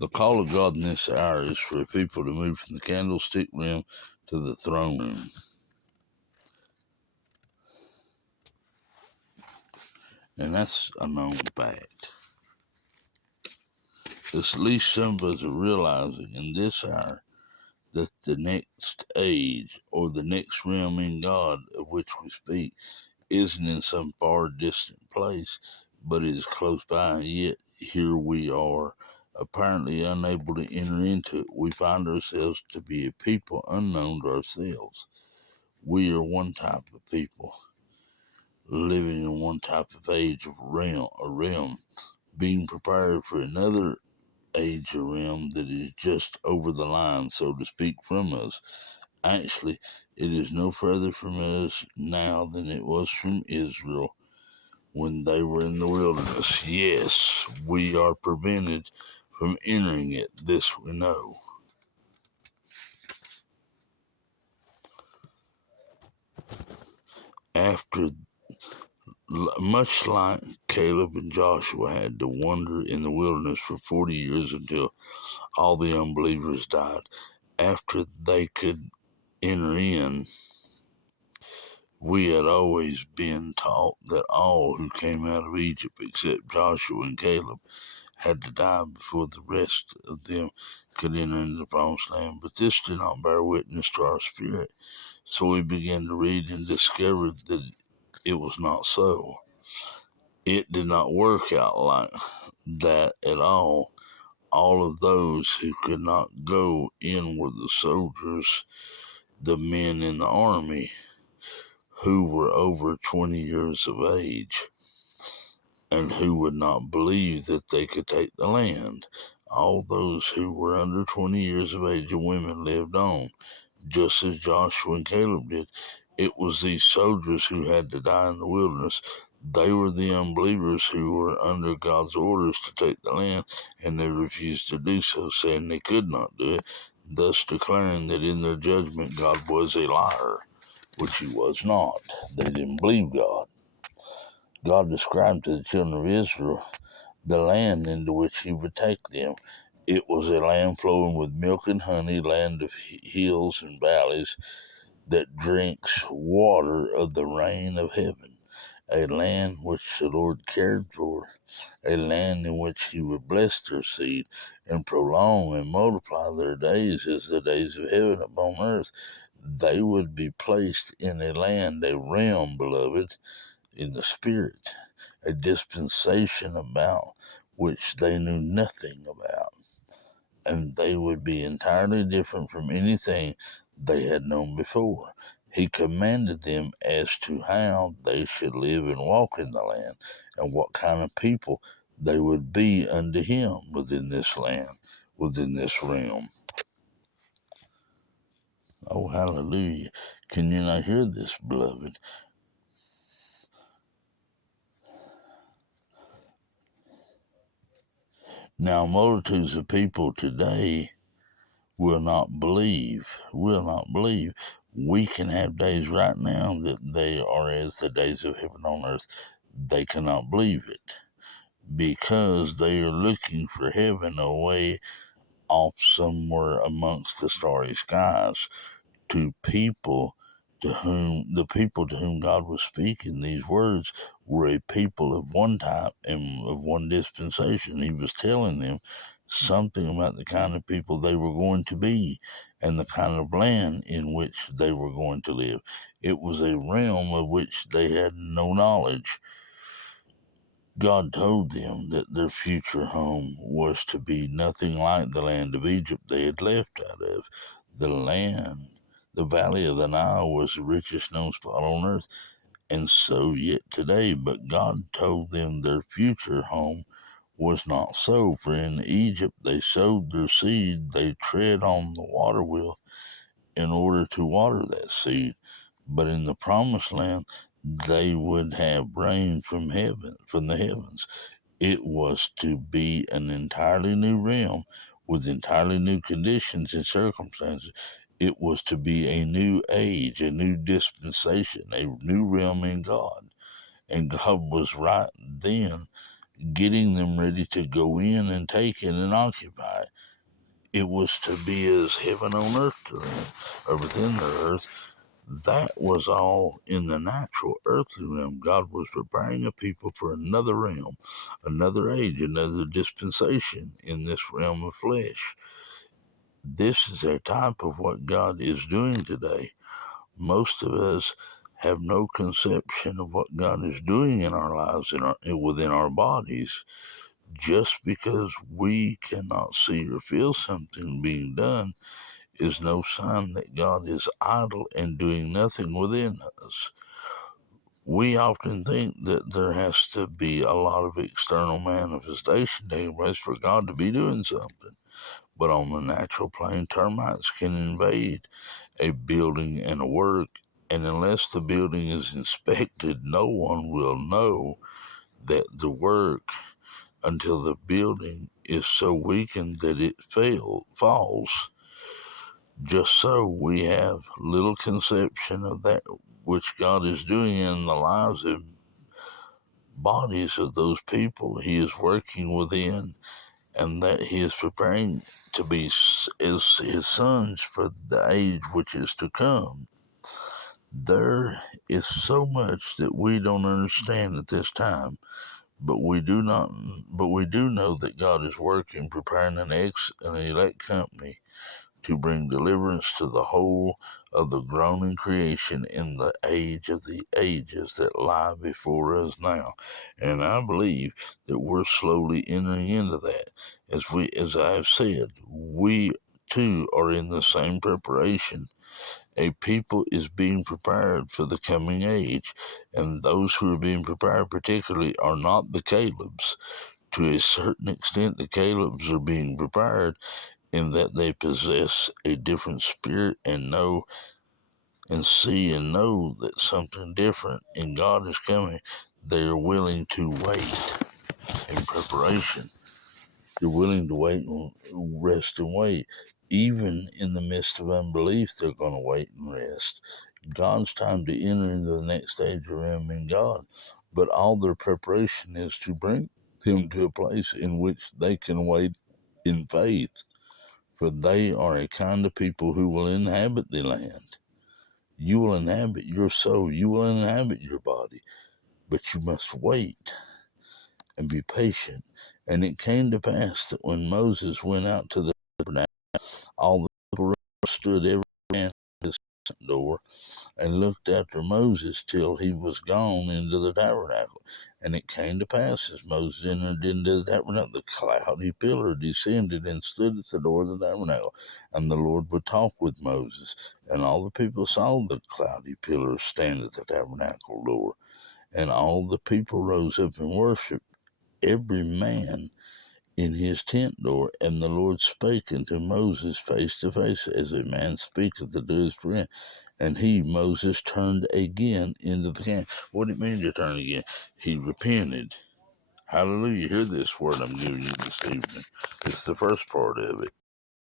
The call of God in this hour is for people to move from the candlestick realm to the throne room. And that's a known fact. At least some of us are realizing in this hour that the next age or the next realm in God of which we speak isn't in some far distant place, but is close by, yet here we are, apparently unable to enter into it. We find ourselves to be a people unknown to ourselves. We are one type of people, living in one type of age of realm, being prepared for another age or realm that is just over the line, so to speak, from us. Actually, it is no further from us now than it was from Israel when they were in the wilderness. Yes, we are prevented from entering it. This we know. After, much like Caleb and Joshua had to wander in the wilderness for 40 years until all the unbelievers died, after they could enter in, we had always been taught that all who came out of Egypt except Joshua and Caleb had to die before the rest of them could enter into the promised land. But this did not bear witness to our spirit. So we began to read and discovered that it was not so. It did not work out like that at all. All of those who could not go in were the soldiers, the men in the army who were over 20 years of age and who would not believe that they could take the land. All those who were under 20 years of age and women lived on, just as Joshua and Caleb did. It was these soldiers who had to die in the wilderness. They were the unbelievers who were under God's orders to take the land, and they refused to do so, saying they could not do it, thus declaring that in their judgment God was a liar, which he was not. They didn't believe God. God described to the children of Israel the land into which he would take them. It was a land flowing with milk and honey, land of hills and valleys that drinks water of the rain of heaven, a land which the Lord cared for, a land in which he would bless their seed and prolong and multiply their days as the days of heaven upon earth. They would be placed in a land, a realm, beloved, in the spirit, a dispensation about which they knew nothing about, and they would be entirely different from anything they had known before. He commanded them as to how they should live and walk in the land, and what kind of people they would be unto him within this land, within this realm. Oh, hallelujah. Can you not hear this, beloved? Now, multitudes of people today will not believe. We can have days right now that they are as the days of heaven on earth. They cannot believe it because they are looking for heaven away off somewhere amongst the starry skies. To people to whom God was speaking these words were a people of one type and of one dispensation. He was telling them something about the kind of people they were going to be and the kind of land in which they were going to live. It was a realm of which they had no knowledge. God told them that their future home was to be nothing like the land of Egypt they had left out of. The valley of the Nile was the richest known spot on earth, and so yet today. But God told them their future home was not so, for in Egypt they sowed their seed, they tread on the water wheel in order to water that seed. But in the promised land, they would have rain from the heavens. It was to be an entirely new realm with entirely new conditions and circumstances. It was to be a new age, a new dispensation, a new realm in God. And God was right then getting them ready to go in and take it and occupy it. it was to be as heaven on earth to them, or within the earth. That was all in the natural, earthly realm. God was preparing a people for another realm, another age, another dispensation in this realm of flesh. This is a type of what God is doing today. Most of us have no conception of what God is doing in our lives, within our bodies. Just because we cannot see or feel something being done is no sign that God is idle and doing nothing within us. We often think that there has to be a lot of external manifestation taking place for God to be doing something. But on the natural plane, termites can invade a building and a work, and unless the building is inspected, no one will know that the work until the building is so weakened that it falls. Just so we have little conception of that which God is doing in the lives and bodies of those people He is working within, and that He is preparing to be as His sons for the age which is to come. There is so much that we don't understand at this time, but we do know that God is working, preparing an elect company to bring deliverance to the whole of the groaning creation in the age of the ages that lie before us now. And I believe that we're slowly entering into that. As I have said, we too are in the same preparation. A people is being prepared for the coming age, and those who are being prepared particularly are not the Calebs. To a certain extent, the Calebs are being prepared in that they possess a different spirit and know and see and know that something different in God is coming. They are willing to wait in preparation. They're willing to wait and rest and wait. Even in the midst of unbelief, they're going to wait and rest. God's time to enter into the next stage of realm in God. But all their preparation is to bring them to a place in which they can wait in faith. For they are a kind of people who will inhabit the land. You will inhabit your soul. You will inhabit your body. But you must wait and be patient. And it came to pass that when Moses went out to the tabernacle, all the people stood every man at his door and looked after Moses till he was gone into the tabernacle. And it came to pass as Moses entered into the tabernacle, the cloudy pillar descended and stood at the door of the tabernacle, and the Lord would talk with Moses. And all the people saw the cloudy pillar stand at the tabernacle door. And all the people rose up and worshipped, every man in his tent door. And the Lord spake unto Moses face to face, as a man speaketh to his friend. And he, Moses, turned again into the camp. What did it mean to turn again? He repented. Hallelujah. Hear this word I'm giving you this evening. It's the first part of it.